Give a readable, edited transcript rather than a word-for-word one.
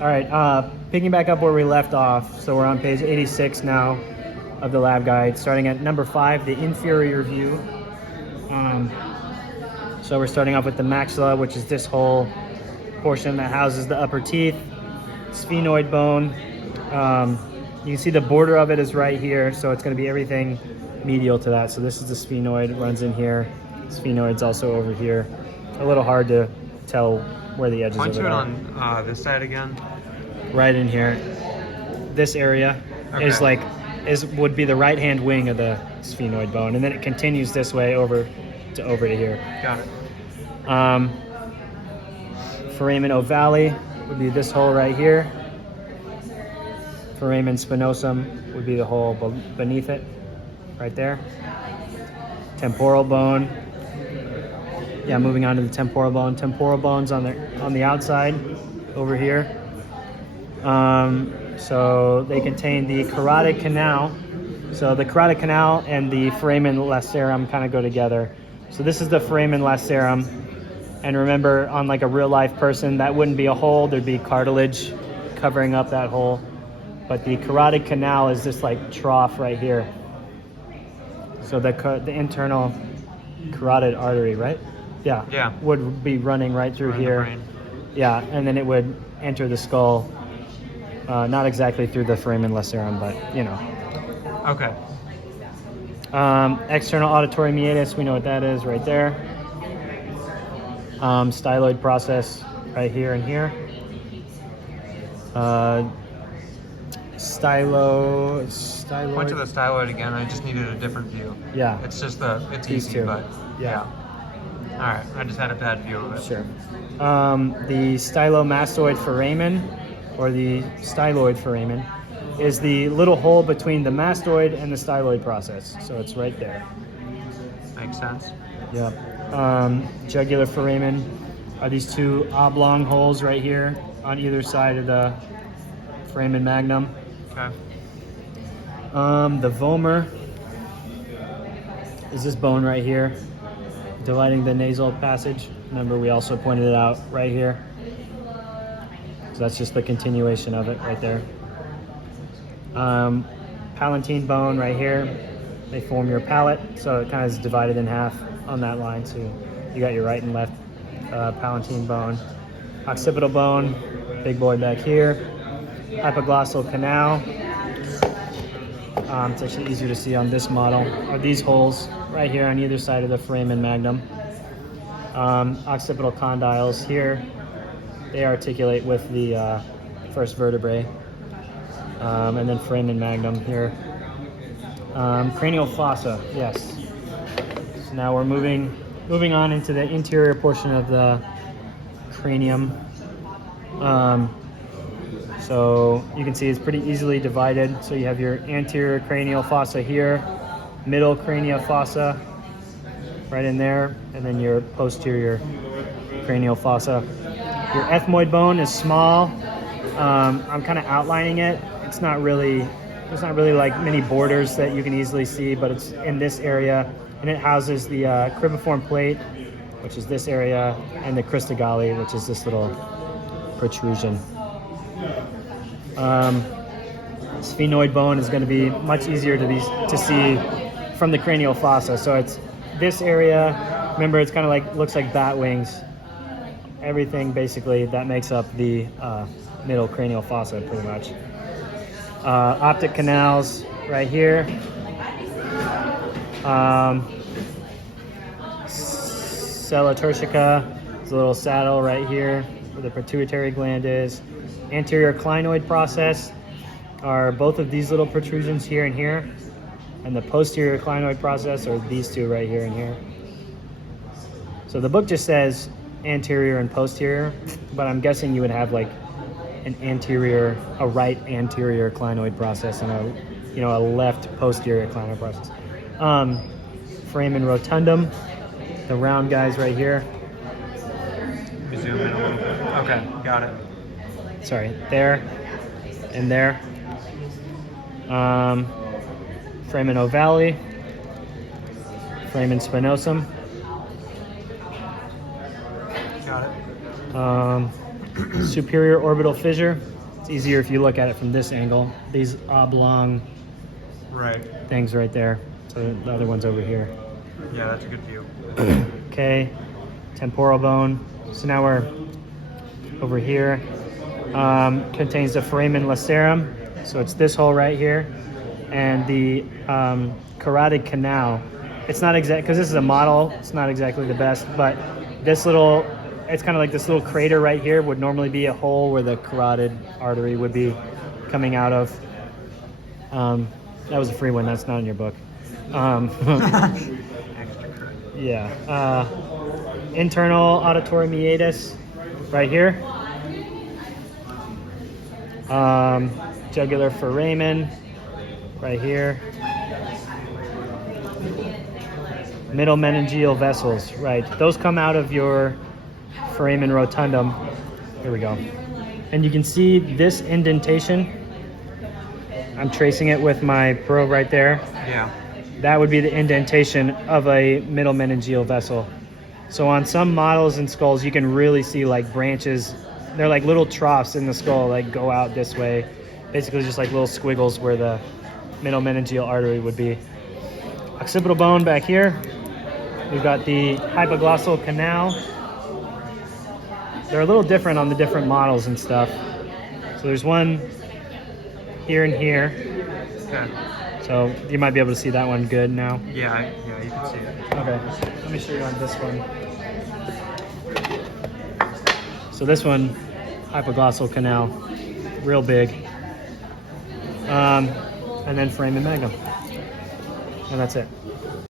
All right, picking back up where we left off. So we're on page 86 now of the lab guide, starting at number 5, the inferior view. So we're starting off with the maxilla, which is this whole portion that houses the upper teeth, sphenoid bone. You can see the border of it is right here, so it's going to be everything medial to that. So this is the sphenoid, runs in here. Sphenoid's also over here. A little hard to tell where the edges Point of to it it are. on this side again. Right in here. This area would be the right hand wing of the sphenoid bone, and then it continues this way over to here. Got it. Foramen ovale would be this hole right here. Foramen spinosum would be the hole beneath it, right there. Temporal bone. Yeah, moving on to the temporal bone. Temporal bone's on the outside, over here. So they contain the carotid canal. So the carotid canal and the foramen lacerum kind of go together. So this is the foramen lacerum. And remember, on like a real life person, that wouldn't be a hole, there'd be cartilage covering up that hole. But the carotid canal is this like trough right here. So the internal carotid artery, right? Yeah. Would be running right through here. Yeah, and then it would enter the skull. Not exactly through the foramen lacerum, but you know. Okay. External auditory meatus, we know what that is right there. Styloid process right here and here. Styloid. Point to the styloid again. I just needed a different view. Yeah. It's just it's These easy, two. but Yeah. All right. I just had a bad view of it. Sure. The stylomastoid foramen, or the styloid foramen, is the little hole between the mastoid and the styloid process. So it's right there. Makes sense. Yeah. Jugular foramen are these two oblong holes right here on either side of the foramen magnum. Okay. The vomer is this bone right here, dividing the nasal passage. Remember, we also pointed it out right here. So that's just the continuation of it right there. Palatine bone right here. They form your palate, so it kind of is divided in half on that line. So you got your right and left palatine bone. Occipital bone, big boy back here. Hypoglossal canal. It's actually easier to see on this model. Are these holes right here on either side of the foramen magnum. Occipital condyles here. They articulate with the first vertebrae. And then foramen magnum here. Cranial fossa, yes. So now we're moving on into the interior portion of the cranium. So you can see it's pretty easily divided. So you have your anterior cranial fossa here, middle cranial fossa right in there, and then your posterior cranial fossa. Your ethmoid bone is small. I'm kind of outlining it. There's not really like many borders that you can easily see, but it's in this area, and it houses the cribriform plate, which is this area, and the crista galli, which is this little protrusion. Sphenoid bone is going to be much easier to see from the cranial fossa. So it's this area. Remember, it's kind of like looks like bat wings. Everything basically that makes up the middle cranial fossa, pretty much. Optic canals right here. Sella turcica is a little saddle right here where the pituitary gland is. Anterior clinoid process are both of these little protrusions here and here. And the posterior clinoid process are these two right here and here. So the book just says anterior and posterior, but I'm guessing you would have like a right anterior clinoid process and a left posterior clinoid process. Foramen rotundum, the round guys right here. Let me zoom in a little bit. Okay, got it. Sorry, there and there. Foramen ovale, foramen spinosum. Got it. superior orbital fissure. It's easier if you look at it from this angle. These oblong Right. things right there. So the other one's over here. Yeah, that's a good view. Okay, temporal bone. So now we're over here. Contains the foramen lacerum. So it's this hole right here. And the carotid canal. It's not exact, because this is a model, it's not exactly the best, but this little, it's kind of like this little crater right here would normally be a hole where the carotid artery would be coming out of. That was a free one, that's not in your book. Yeah. Internal auditory meatus right here. Jugular foramen right here. Middle meningeal vessels, right. Those come out of your foramen rotundum. Here we go. And you can see this indentation. I'm tracing it with my probe right there. Yeah. That would be the indentation of a middle meningeal vessel. So on some models and skulls, you can really see like branches. They're like little troughs in the skull, like go out this way. Basically just like little squiggles where the middle meningeal artery would be. Occipital bone back here. We've got the hypoglossal canal. They're a little different on the different models and stuff. So there's one here and here. Okay. So you might be able to see that one good now. Yeah, you can see it. Okay, let me show you on this one. So this one, hypoglossal canal, real big. And then foramen magnum. And that's it.